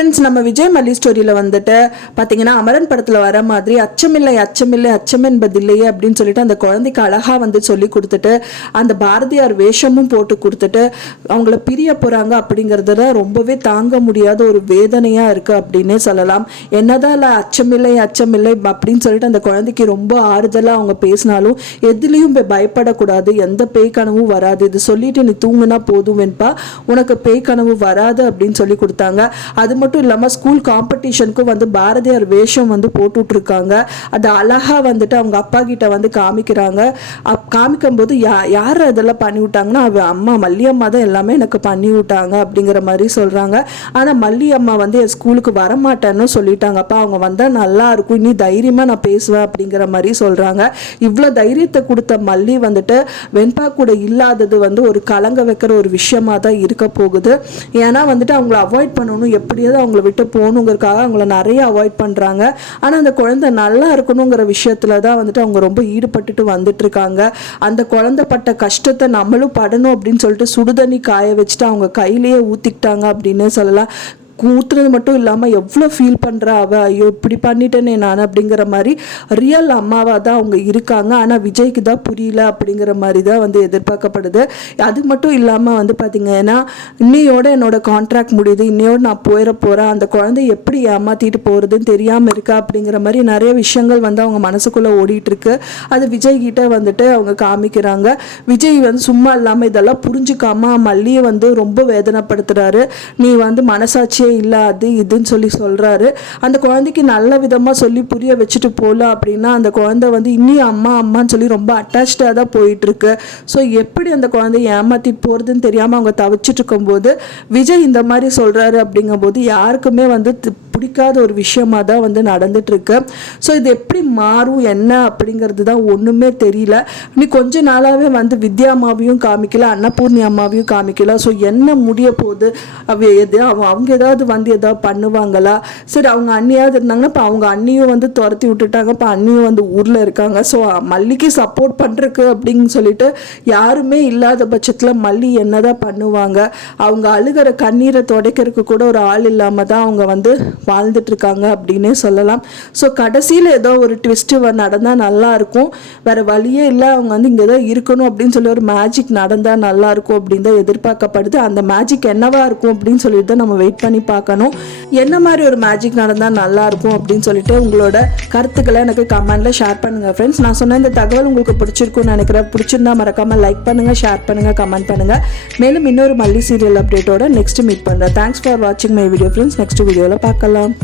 Friends நம்ம விஜய் மல்லி ஸ்டோரியில் வந்துட்டு பார்த்தீங்கன்னா அமரன் படத்தில் வர மாதிரி அச்சமில்லை அச்சமில்லை அச்சம் என்பதில்லையே அப்படின்னு சொல்லிட்டு அந்த குழந்தைக்கு அழகாக வந்து சொல்லி கொடுத்துட்டு அந்த பாரதியார் வேஷமும் போட்டு கொடுத்துட்டு அவங்கள பிரிய போகிறாங்க அப்படிங்கிறதுல ரொம்பவே தாங்க முடியாத ஒரு வேதனையாக இருக்குது அப்படின்னே சொல்லலாம். என்னதான் இல்லை அச்சமில்லை அச்சமில்லை அப்படின்னு சொல்லிட்டு அந்த குழந்தைக்கு ரொம்ப ஆறுதலாக அவங்க பேசினாலும் எதுலேயும் பயப்படக்கூடாது எந்த பேய் கனவும் வராது. இது சொல்லிட்டு நீ தூங்குனா போதும் வெண்பா உனக்கு பேய் கனவு வராது அப்படின்னு சொல்லி கொடுத்தாங்க. அது மட்டும் மட்டும் இல்லாமல் ஸ்கூல் காம்படிஷனுக்கும் வந்து பாரதியார் வேஷம் வந்து போட்டுட்ருக்காங்க. அது அழகாக வந்துட்டு அவங்க அப்பா கிட்ட வந்து காமிக்கிறாங்க. அப் காமிக்கும்போது யா யார் அதெல்லாம் பண்ணி விட்டாங்கன்னா அவ அம்மா மல்லியம்மா தான் எல்லாமே எனக்கு பண்ணி விட்டாங்க அப்படிங்கிற மாதிரி சொல்கிறாங்க ஆனால் மல்லி அம்மா வந்து என் ஸ்கூலுக்கு வரமாட்டேன்னு சொல்லிட்டாங்க. அப்பா அவங்க வந்தால் நல்லா இருக்கும். இனி தைரியமாக நான் பேசுவேன் அப்படிங்கிற மாதிரி சொல்கிறாங்க இவ்வளோ தைரியத்தை கொடுத்த மல்லி வந்துட்டு வெண்பா கூட இல்லாதது வந்து ஒரு கலங்க வைக்கிற ஒரு விஷயமா தான் இருக்க போகுது. ஏன்னா வந்துட்டு அவங்கள அவாய்ட் பண்ணணும். எப்படியாவது அவங்கள விட்டு போகணுங்கிறதுக்காக அவங்கள நிறைய அவாய்ட் பண்ணுறாங்க ஆனால் அந்த குழந்தை நல்லா இருக்கணுங்கிற விஷயத்தில் தான் வந்துட்டு அவங்க ரொம்ப ஈடுபட்டுட்டு வந்துட்டு இருக்காங்க அந்த குழந்தை பட்ட கஷ்டத்தை நம்மளும் படணும் அப்படின்னு சொல்லிட்டு சுடுதண்ணி காய வச்சுட்டு அவங்க கையிலேயே ஊற்றிக்கிட்டாங்க அப்படின்னு சொல்லலாம். ஊத்துறது மட்டும் இல்லாமல் எவ்வளோ ஃபீல் பண்ணுறா அவள் ஐயோ இப்படி பண்ணிட்டேனே நான் அப்படிங்கிற மாதிரி ரியல் அம்மாவாக தான் அவங்க இருக்காங்க. ஆனால் விஜய்க்கு தான் புரியல அப்படிங்கிற மாதிரி தான் வந்து எதிர்பார்க்கப்படுது. அது மட்டும் இல்லாமல் வந்து பார்த்திங்கன்னா இன்னையோட என்னோடய கான்ட்ராக்ட் முடியுது. இன்னையோடு நான் போயிட போகிறேன் அந்த குழந்தை எப்படி ஏமாற்றிட்டு போகிறதுன்னு தெரியாமல் இருக்கா அப்படிங்கிற மாதிரி நிறைய விஷயங்கள் வந்து அவங்க மனசுக்குள்ளே ஓடிட்டுருக்கு. அது விஜய் கிட்ட வந்துட்டு அவங்க காமிக்கிறாங்க. விஜய் வந்து சும்மா இல்லாமல் இதெல்லாம் புரிஞ்சுக்காம மல்லியை வந்து ரொம்ப வேதனைப்படுத்துகிறாரு நீ வந்து மனசாட்சியே இல்லை அது இதுன்னு சொல்லி சொல்கிறாரு அந்த குழந்தைக்கு நல்ல விதமாக சொல்லி புரிய வச்சுட்டு போகலாம் அப்படின்னா அந்த குழந்தை வந்து இன்னும் அம்மா அம்மான்னு சொல்லி ரொம்ப அட்டாச்சாக தான் போயிட்டுருக்கு. ஸோ எப்படி அந்த குழந்தைய ஏமாற்றி போகிறதுன்னு தெரியாமல் அவங்க தவிச்சிட்டு இருக்கும்போது விஜய் இந்த மாதிரி சொல்கிறாரு அப்படிங்கும்போது யாருக்குமே வந்து பிடிக்காத ஒரு விஷயமா தான் வந்து நடந்துட்டுருக்கு. ஸோ இது எப்படி மாறும் என்ன அப்படிங்கிறது தான் ஒன்றுமே தெரியல. நீ கொஞ்ச நாளாகவே வந்து வித்யா அம்மாவையும் காமிக்கல அன்னபூர்ணி அம்மாவையும் காமிக்கல. ஸோ என்ன முடிய போகுது? அவ எது அவங்க ஏதாவது வந்து ஏதாவது பண்ணுவாங்களா? சரி அவங்க அண்ணியாவது இருந்தாங்கன்னா இப்போ அவங்க அண்ணியும் வந்து துரத்தி விட்டுட்டாங்க. இப்போ அண்ணியும் வந்து ஊரில் இருக்காங்க. ஸோ மல்லிக்கு சப்போர்ட் பண்ணுறக்கு அப்படின்னு சொல்லிட்டு யாருமே இல்லாத பட்சத்தில் மல்லி என்னதான் பண்ணுவாங்க? அவங்க அழுகிற கண்ணீரை துடைக்கிறதுக்கு கூட ஒரு ஆள் இல்லாமல் தான் அவங்க வந்து வாழ்ந்துட்டு இருக்காங்க அப்படின்னே சொல்லலாம். ஸோ கடைசியில் ஏதோ ஒரு ட்விஸ்ட்டு நடந்தால் நல்லா இருக்கும். வேற வழியே இல்லை. அவங்க வந்து இங்கே தான் இருக்கணும் அப்படின்னு சொல்லி ஒரு மேஜிக் நடந்தால் நல்லா இருக்கும் அப்படின்னு தான் எதிர்பார்க்கப்படுது. அந்த மேஜிக் என்னவா இருக்கும் அப்படின்னு சொல்லிட்டு தான் நம்ம வெயிட் பண்ணி பார்க்கணும். என்ன மாதிரி ஒரு மேஜிக் நடந்தால் நல்லா இருக்கும் அப்படின்னு சொல்லிட்டு உங்களோட கருத்துக்களை எனக்கு கமெண்ட்ல ஷேர் பண்ணுங்க ஃப்ரெண்ட்ஸ் நான் சொன்ன இந்த தகவல் உங்களுக்கு பிடிச்சிருக்கும்னு நினைக்கிறேன். பிடிச்சிருந்தா மறக்காமல் லைக் பண்ணுங்க ஷேர் பண்ணுங்க கமெண்ட் பண்ணுங்க. மேலும் இன்னொரு மல்லி சீரியல் அப்டேட்டோட நெக்ஸ்ட் மீட் பண்ணுறேன் தேங்க்ஸ் ஃபார் வாட்சிங் மை வீடியோ ஃப்ரெண்ட்ஸ் நெக்ஸ்ட் வீடியோவில் பார்க்கலாம்.